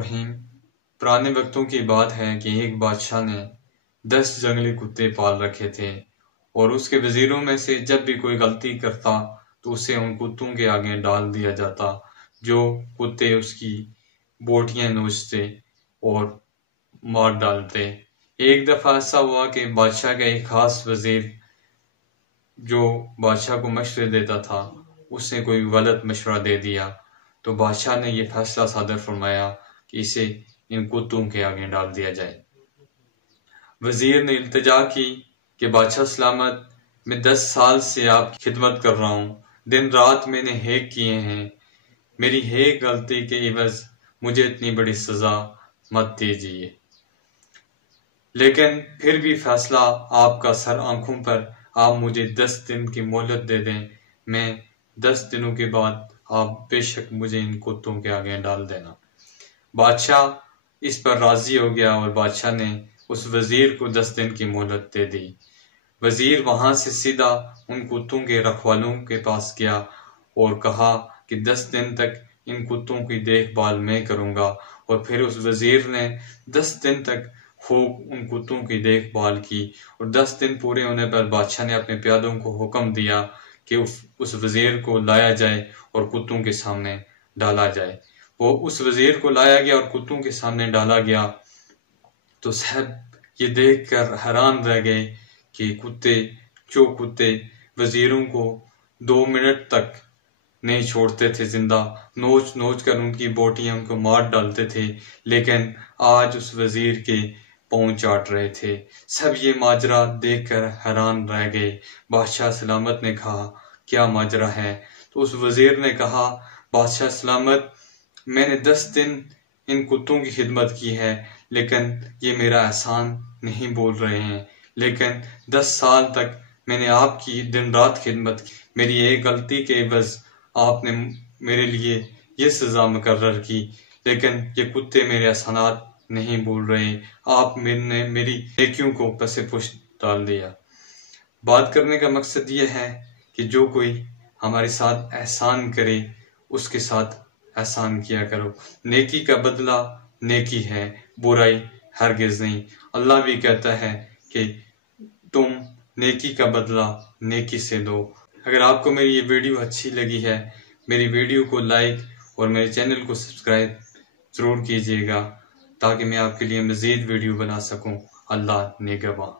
الرحیم۔ پرانے وقتوں کی بات ہے کہ ایک بادشاہ نے 10 جنگلی کتے پال رکھے تھے، اور اس کے وزیروں میں سے جب بھی کوئی غلطی کرتا تو اسے ان کتوں کے آگے ڈال دیا جاتا، جو کتے اس کی بوٹیاں نوچتے اور مار ڈالتے۔ ایک دفعہ ایسا ہوا کہ بادشاہ کا ایک خاص وزیر جو بادشاہ کو مشورے دیتا تھا، اس نے کوئی غلط مشورہ دے دیا، تو بادشاہ نے یہ فیصلہ صادر فرمایا کہ اسے ان کتوں کے آگے ڈال دیا جائے۔ وزیر نے التجا کی کہ بادشاہ سلامت، میں 10 سال سے آپ کی خدمت کر رہا ہوں، دن رات میں نے ہیک کیے ہیں، میری ہیک غلطی کے عوض مجھے اتنی بڑی سزا مت دیجیے، لیکن پھر بھی فیصلہ آپ کا سر آنکھوں پر، آپ مجھے 10 دن کی مہلت دے دیں، میں 10 دنوں کے بعد آپ بے شک مجھے ان کتوں کے آگے ڈال دینا۔ بادشاہ اس پر راضی ہو گیا اور بادشاہ نے اس وزیر کو 10 دن کی مہلت دے دی۔ وزیر وہاں سے سیدھا ان کتوں کے رکھوالوں کے پاس گیا اور کہا کہ 10 دن تک ان کتوں کی دیکھ بھال میں کروں گا، اور پھر اس وزیر نے 10 دن تک خوب ان کتوں کی دیکھ بھال کی، اور 10 دن پورے ہونے پر بادشاہ نے اپنے پیادوں کو حکم دیا کہ اس وزیر کو لایا جائے اور کتوں کے سامنے ڈالا جائے۔ وہ اس وزیر کو لایا گیا اور کتوں کے سامنے ڈالا گیا، تو سب یہ دیکھ کر حیران رہ گئے کہ کتے وزیروں کو 2 منٹ تک نہیں چھوڑتے تھے زندہ، نوچ نوچ کر ان کی بوٹیاں ان کو مار ڈالتے تھے، لیکن آج اس وزیر کے پاؤں چاٹ رہے تھے۔ سب یہ ماجرا دیکھ کر حیران رہ گئے۔ بادشاہ سلامت نے کہا کیا ماجرا ہے؟ تو اس وزیر نے کہا بادشاہ سلامت، میں نے 10 دن ان کتوں کی خدمت کی ہے، لیکن یہ میرا احسان نہیں بول رہے ہیں، لیکن 10 سال تک میں نے آپ کی دن رات خدمت کی، میری ایک غلطی کے عوض آپ نے میرے لیے یہ سزا مقرر کی، لیکن یہ کتے میرے احسانات نہیں بول رہے، آپ نے میری نیکیوں کو پس پش ڈال دیا۔ بات کرنے کا مقصد یہ ہے کہ جو کوئی ہمارے ساتھ احسان کرے اس کے ساتھ احسان کیا کرو، نیکی کا بدلہ نیکی ہے، برائی ہرگز نہیں۔ اللہ بھی کہتا ہے کہ تم نیکی کا بدلہ نیکی سے دو۔ اگر آپ کو میری یہ ویڈیو اچھی لگی ہے، میری ویڈیو کو لائک اور میرے چینل کو سبسکرائب ضرور کیجیے گا، تاکہ میں آپ کے لیے مزید ویڈیو بنا سکوں۔ اللہ نگہباں۔